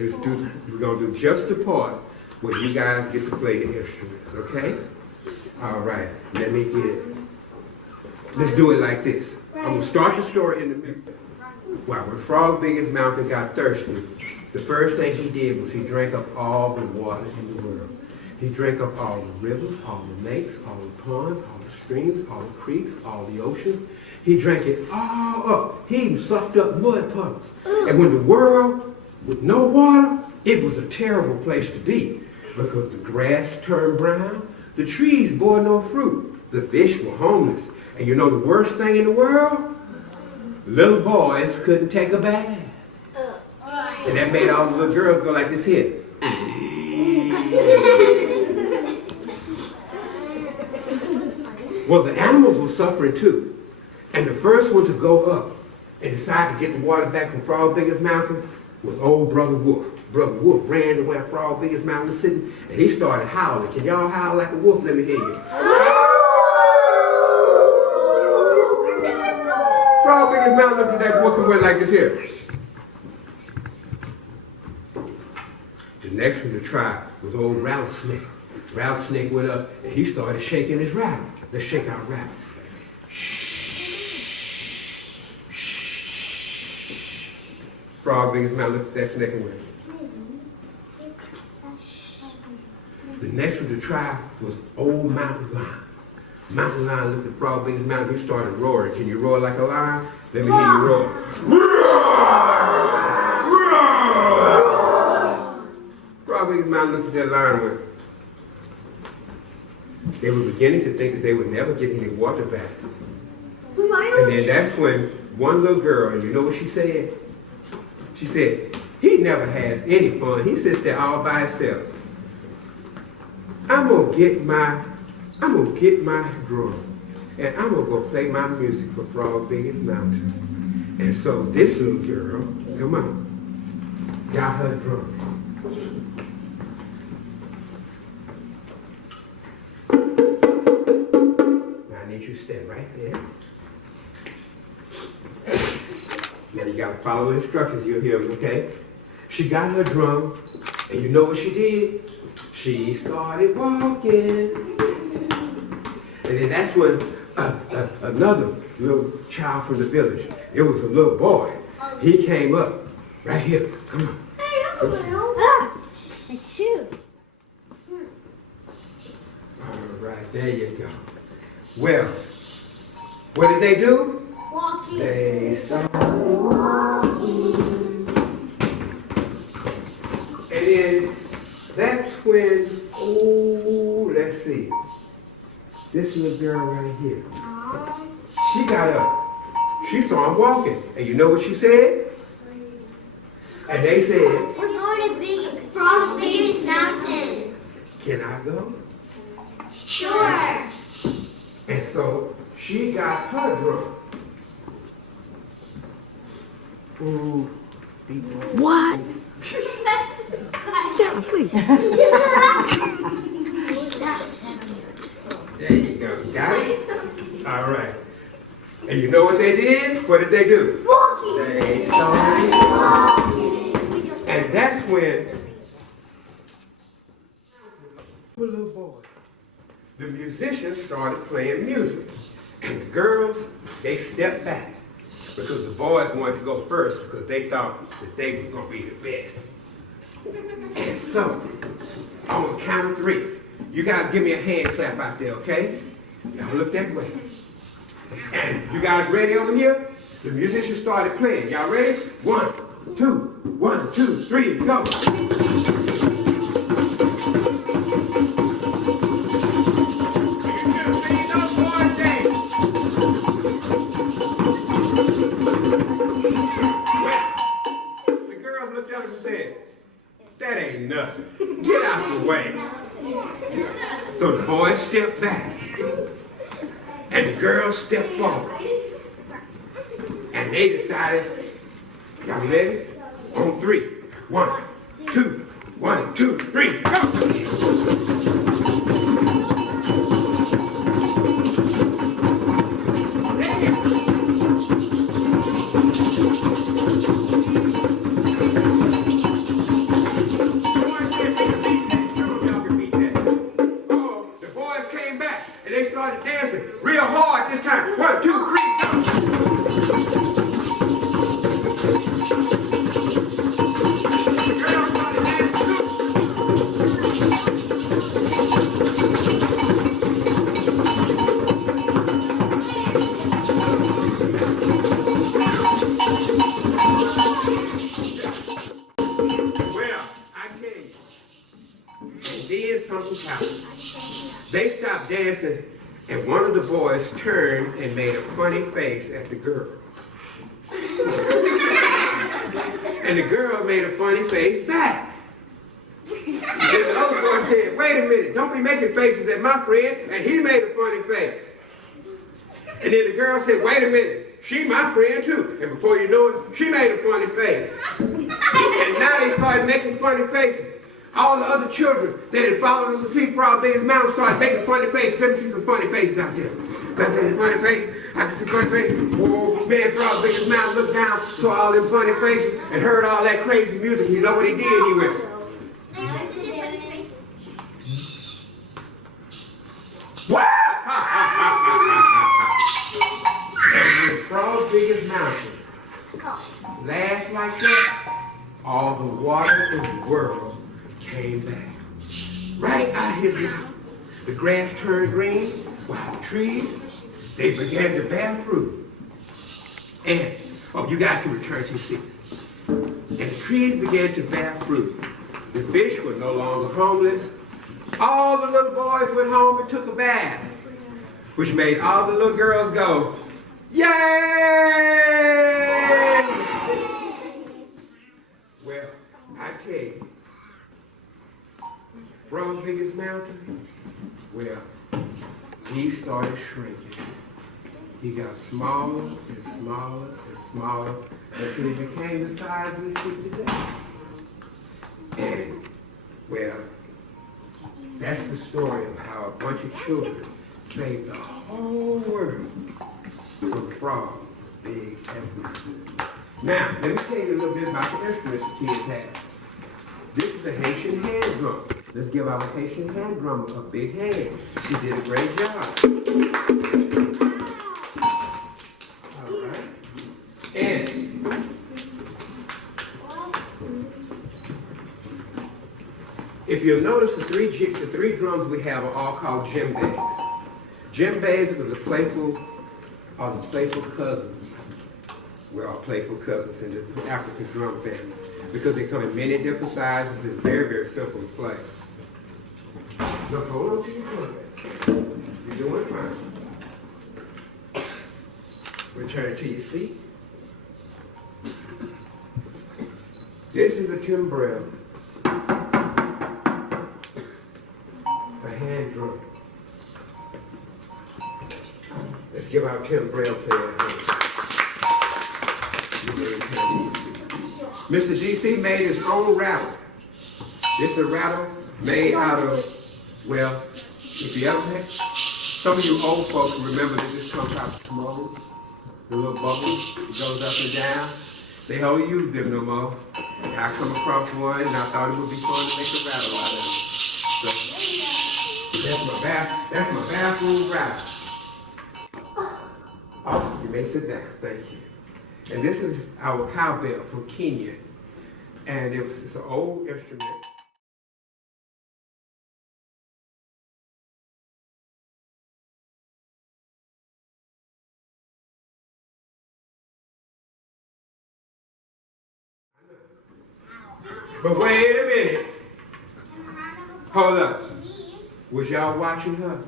we're gonna do just the part where you guys get to play the instruments, okay? All right, let's do it like this. I'm gonna start the story in the middle. Wow, when Frog Big as Mountain got thirsty, the first thing he did was he drank up all the water in the world. He drank up all the rivers, all the lakes, all the ponds, all the streams, all the creeks, all the oceans. He drank it all up. He even sucked up mud puddles. And when the world with no water, it was a terrible place to be because the grass turned brown, the trees bore no fruit, the fish were homeless. And you know the worst thing in the world? Little boys couldn't take a bath. And that made all the little girls go like this here. Well, the animals were suffering too. And the first one to go up and decide to get the water back from Frog Biggest Mountain was old Brother Wolf. Brother Wolf ran to where Frog Biggest Mountain was sitting, and he started howling. Can y'all howl like a wolf? Let me hear you. Frog Biggest Mountain looked at that wolf and went like this here. The next one to try was old Rattlesnake. Rattlesnake went up and he started shaking his rattle. Let's shake our rattle. Frog Biggest Mountain looked at that snake and went. The next one to try was old Mountain Lion. Mountain Lion looked at Frog Biggest Mountain. He started roaring. Can you roar like a lion? Let me hear you roar. Frog Biggest Mountain looked at that lion and went. They were beginning to think that they would never get any water back. And then that's when one little girl, and you know what she said? She said, he never has any fun. He sits there all by himself. I'm gonna get my drum, and I'm gonna go play my music for Frog Biggest Mountain. And so this little girl, come on, got her drum. Now I need you to stand right there. Now you gotta follow the instructions, you'll hear them, okay? She got her drum, and you know what she did? She started walking. And then that's when another little child from the village, it was a little boy, he came up, right here, come on. It's you. All right, there you go. Well, what did they do? Walking. They started walking. And then that's when, let's see. This little girl right here. She got up. She saw him walking. And you know what she said? And they said, We're going to Frog Biggest Mountain. can I go? Sure. And so she got her drum. Ooh. What? Golly. There you go. Got it? All right. And you know what they did? What did they do? Walking. They started walking. And that's when the little boy, the musicians started playing music. And the girls, they stepped back because the boys wanted to go first because they thought that they was going to be the best. And so, on the count of 3, you guys give me a hand clap out there, okay? Y'all look that way. And you guys ready over here? The musicians started playing. Y'all ready? 1, 2, 1, 2, 3, go. The girls looked at us and said, that ain't nothing. Get out the way. So the boys stepped back. And the girls stepped forward. And they decided, y'all ready? On 3. 1, 2, 1, 2, 3, go! then something happened. They stopped dancing, and one of the boys turned and made a funny face at the girl. And the girl made a funny face back. And the other boy said, wait a minute, don't be making faces at my friend. And he made a funny face. And then the girl said, wait a minute, she my friend too. And before you know it, she made a funny face. And now they started making funny faces. All the other children that had followed them to see Frog Biggest Mountain started making funny faces. Let me see some funny faces out there. Let's see some funny faces. I can see funny faces. Whoa, man, Frog Biggest Mountain looked down, saw all them funny faces, and heard all that crazy music. You know what he did? He went, wow! And when Frog Biggest Mountain laughed like that, all the water in the world came back. Right out of his mouth. The grass turned green, while the trees, they began to bear fruit. And, oh, you guys can return to your seats. And the trees began to bear fruit. The fish were no longer homeless. All the little boys went home and took a bath, which made all the little girls go, yay! Well, I tell you, Frog Biggest Mountain, well, he started shrinking. He got smaller and smaller and smaller until he became the size we see today. And, well, that's the story of how a bunch of children saved the whole world from Frog Biggest Mountain. Now, let me tell you a little bit about the instruments the kids have. This is a Haitian hand drum. Let's give our Haitian hand drummer a big hand. He did a great job. All right. And if you'll notice, the three drums we have are all called djembes. Djembes are the playful cousins. We're all playful cousins in the African drum family because they come in many different sizes and very, very simple to play. Now hold on to your drum bag. You're doing fine. Return to your seat. This is a timbrel, a hand drum. Let's give our timbrel player a hand. Mr. Decee made his own rattle. This is a rattle made out of, well, if you ever had, some of you old folks remember that this comes out of bubbles, the little bubbles, it goes up and down. They don't use them no more. And I come across one and I thought it would be fun to make a rattle out of it. So that's my bathroom rattle. Oh, you may sit down, thank you. And this is our cowbell from Kenya. And it's an old instrument. But wait a minute. Hold up. Was y'all watching her?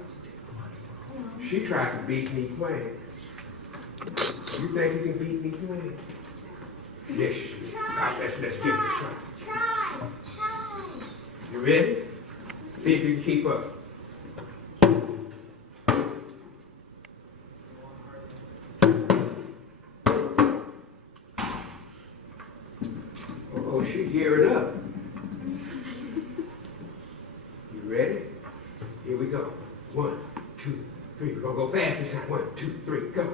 She tried to beat me playing. You think you can beat me playing? Yes. Let's give it a try. Try. You ready? See if you can keep up. Oh, she gearing up. You ready? Here we go. 1, 2, 3. We're gonna go fast this time. 1, 2, 3, go.